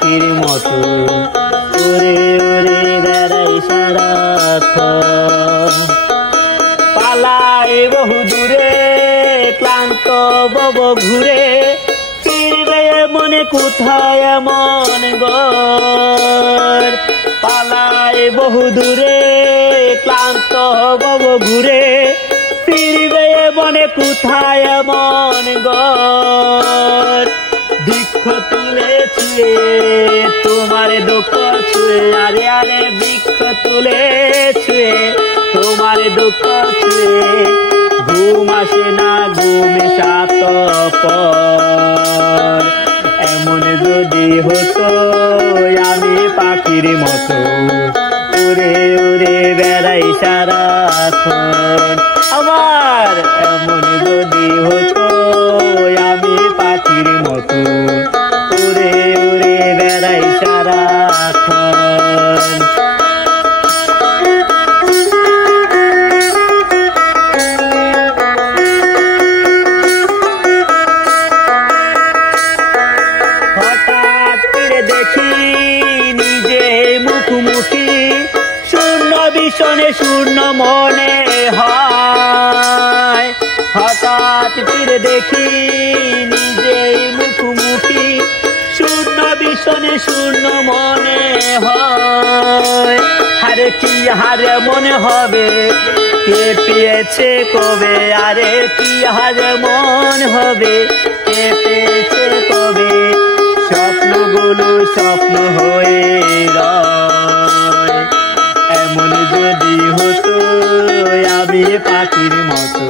পাখির মতো উড়ে উড়ে বেড়াই সারাক্ষণ। পালাই বহু দূরে ক্লান্ত বব ঘুরে, ফিরবে মনে কোথায় এমন ঘর। পালাই বহু দূরে ক্লান্ত বব ঘুরে, ফিরবে মনে কোথায় এমন ঘর। বৃক্ষ তুলে ছুঁয়ে তোমার দুঃখ ছুঁয়ে, আরে আরে বৃক্ষ তুলে ছুঁয়ে তোমার দুঃখ ছুঁয়ে, ঘুম আসে না ঘুমে স্বার্থপর। এমন যদি হতো আমি পাখির মতো উড়ে উড়ে বেড়াই সারাক্ষণ। আমার এমন যদি হতো আমি পাখির মতো উড়ে উড়ে বেড়াই সারাক্ষণ। হঠাৎ ফিরে দেখি নিজে মুখোমুখি, শূন্য বিষণে শূন্য মনে হয়। হঠাৎ ফিরে দেখি নিজেই মুখোমুখি, শূন্য বিষণে শূন্য মনে হয়। আরে কি হারে মনে হবে কে পেয়েছে কবে, আরে কি হারে মন হবে কে পেয়েছে কবে। স্বপ্নগুলো স্বপ্ন হয়ে রয়, এমন যদি হতো আমি পাখির মতো